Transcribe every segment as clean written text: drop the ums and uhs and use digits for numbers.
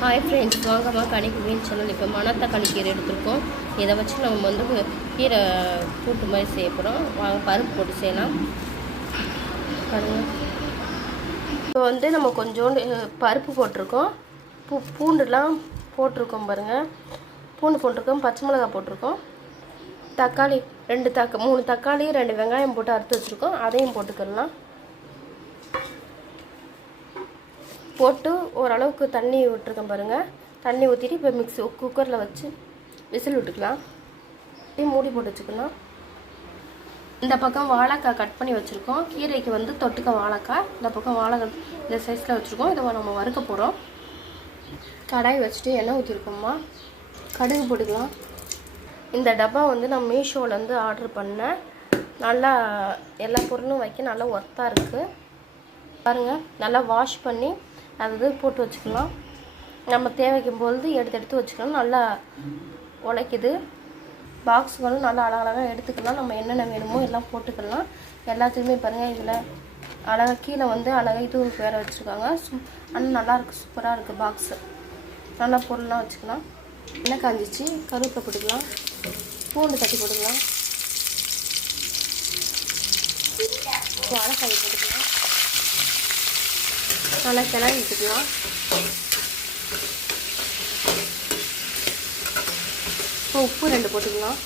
Hi friends, வாங்கம்மா கணிக்கு மீன் channel. இப்போ மணத்தக்காளி கீரை எடுத்துருக்கோம். இதை வச்சு நம்ம வந்து கீரை கூட்டு மாதிரி செய்ய போகிறோம். வாங்க பருப்பு போட்டு செய்யலாம் பாருங்கள். இப்போ வந்து நம்ம கொஞ்சோண்டு பருப்பு போட்டிருக்கோம், பூண்டுலாம் போட்டிருக்கோம் பாருங்கள். பூண்டு போட்டிருக்கோம், பச்சை மிளகாய் போட்டிருக்கோம், தக்காளி 3 தக்காளி 2 வெங்காயம் போட்டு அறுத்து வச்சுருக்கோம். அதையும் போட்டுக்கலாம். போட்டு ஓரளவுக்கு தண்ணி விட்டுருக்கேன் பாருங்கள். தண்ணி ஊற்றிட்டு இப்போ குக்கரில் வச்சு விசில் விட்டுக்கலாம். மூடி போட்டு வச்சுக்கலாம். இந்த பக்கம் வாழைக்காய் கட் பண்ணி வச்சுருக்கோம். கீரைக்கு வந்து தொட்டுக்க வாழைக்காய். இந்த பக்கம் வாழைக்காய் இந்த சைஸில் வச்சுருக்கோம். இதை நம்ம வறுக்க போகிறோம். கடாய் வச்சுட்டு எண்ணெய் ஊற்றிருக்கோம்மா. கடுகு போட்டுக்கலாம். இந்த டப்பா வந்து நான் மீஷோவிலேருந்து ஆர்டர் பண்ணேன். நல்லா எல்லா பொருளும் வைக்க நல்லா ஒர்த்தாக இருக்குது பாருங்கள். நல்லா வாஷ் பண்ணி அது போட்டு வச்சுக்கலாம். நம்ம தேவைக்கும் பொழுது எடுத்து வச்சுக்கலாம். நல்லா உழைக்குது. பாக்ஸுகளும் நல்லா அழகழகாக எடுத்துக்கலாம். நம்ம என்னென்ன வேணுமோ எல்லாம் போட்டுக்கலாம். எல்லாத்துலேயுமே பாருங்கள். இதில் அழகாக கீழே வந்து அழகாக இது வேறு வச்சுருக்காங்க. ஆனால் நல்லாயிருக்கு, சூப்பராக இருக்குது பாக்ஸு. நல்லா பொருள்லாம் வச்சுக்கலாம். எண்ணெய் காஞ்சிச்சு, கருவேப்பிலை போட்டுக்கலாம், பூண்டு தட்டி போட்டுக்கலாம், வாழைக்காய் போட்டுக்கலாம், நல்லா கிளறி விட்டுக்கலாம். இப்போ உப்பு 2 போட்டுக்கலாம்,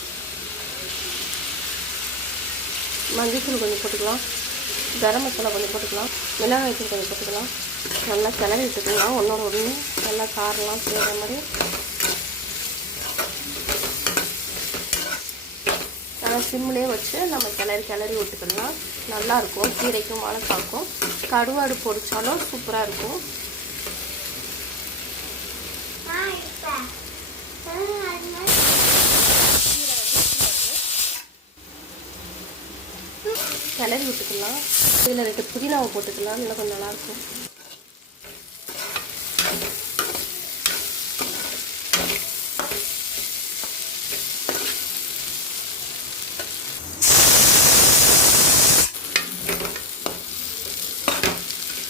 மஞ்சள் கொஞ்சம் போட்டுக்கலாம், கரம் மசாலா கொஞ்சம் போட்டுக்கலாம், மிளகாய் தூள் கொஞ்சம் போட்டுக்கலாம். நல்லா கிளறி விட்டுக்கலாம். ஒன்று நல்லா காரெலாம் செய்கிற மாதிரி சிம்மிலே வச்சு நம்ம கிளறி விட்டுக்கலாம். நல்லாயிருக்கும். கீரைக்கும் வாழைக்காய்க்கும் கருவாடு பொரிச்சாலும் சூப்பராக இருக்கும். கிளறி விட்டுக்கலாம். இதில் 2 புதினாவை போட்டுக்கலாம். இன்னும் கொஞ்சம் நல்லாயிருக்கும்.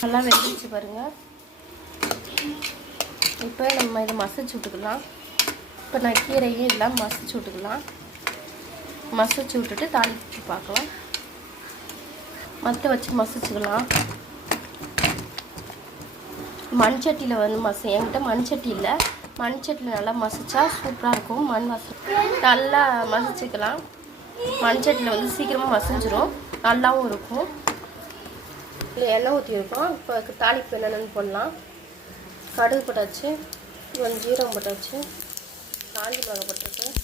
நல்லா வெந்துச்சு பாருங்கள். இப்போ நம்ம இதை மசிச்சு விட்டுக்கலாம். இப்போ நான் கீரையே எல்லாம் மசிச்சு விட்டுக்கலாம். மசிச்சு விட்டுட்டு தாளிச்சு பார்க்கலாம். வச்சு மசிச்சுக்கலாம். மண்சட்டியில் வந்து என்கிட்ட மண்சட்டி இல்லை. மண்சட்டியில் நல்லா மசிச்சா சூப்பராக இருக்கும். மண் நல்லா மசிச்சுக்கலாம். மண்சட்டியில் வந்து சீக்கிரமாக மசிஞ்சிரும், நல்லாவும் இருக்கும். இல்லை எண்ணெய் ஊற்றிருக்கோம். இப்போ தாளிப்பு என்னென்னு போடலாம். கடுகு போட்டாச்சு, கொஞ்சம் ஜீரகம் போட்டாச்சு, காஞ்சி மிளகாய் போட்டிருக்கேன்,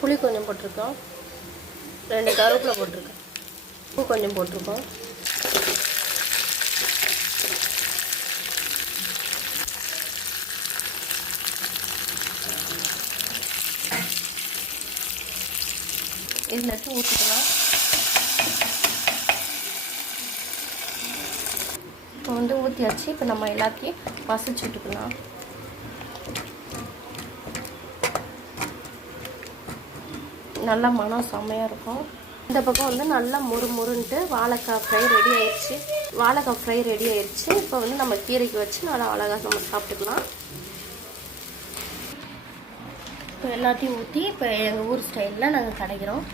புளி கொஞ்சம் போட்டிருக்கோம், 2 கருவேப்பிலை போட்டிருக்கேன், பூ கொஞ்சம் போட்டிருக்கோம். இதில் ஊற்றிக்கலாம். இப்போ வந்து ஊற்றியாச்சு. இப்போ நம்ம எல்லாத்தையும் மசிச்சு விட்டுக்கலாம். நல்லா மனம் செம்மையாக இருக்கும். இந்த பக்கம் வந்து நல்லா முறுன்ட்டு வாழைக்காய் ஃப்ரை ரெடி ஆயிடுச்சு. இப்போ வந்து நம்ம கீரைக்கு வச்சு நல்லா அழகாக நம்ம சாப்பிட்டுக்கலாம். இப்போ எல்லாத்தையும் ஊற்றி இப்போ எங்கள் ஊர் ஸ்டைலில் நாங்கள் கடைக்கிறோம்.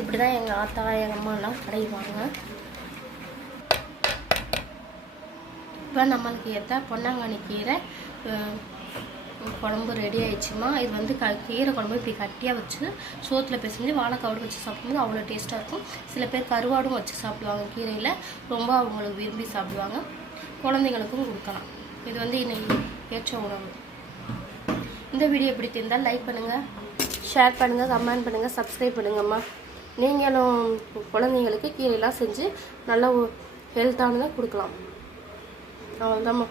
இப்படி தான் எங்கள் ஆத்தா எங்கள் அம்மாலாம் கடைவாங்க. இப்போ நம்மளுக்கு ஏற்ற பொன்னாங்கண்ணி கீரை குழம்பு ரெடி ஆயிடுச்சுமா. இது வந்து கீரை குழம்பு இப்படி கட்டியாக வச்சு சோத்தில் பிசைஞ்சு வாழைக்காவோடு வச்சு சாப்பிடும்போது அவ்வளோ டேஸ்ட்டாக இருக்கும். சில பேர் கருவாடும் வச்சு சாப்பிடுவாங்க. கீரையில் ரொம்ப அவங்களுக்கு விரும்பி சாப்பிடுவாங்க. குழந்தைங்களுக்கும் கொடுக்கலாம். இது வந்து இன்னைக்கு ஏற்ற உணவு. இந்த வீடியோ பிடித்திருந்தால் லைக் பண்ணுங்கள், ஷேர் பண்ணுங்கள், கமெண்ட் பண்ணுங்கள், சப்ஸ்கிரைப் பண்ணுங்கம்மா. நீங்களும் குழந்தைங்களுக்கு கீரையெல்லாம் செஞ்சு நல்ல ஹெல்த்தானதாக கொடுக்கலாம். அவ்வளோதாம்மா.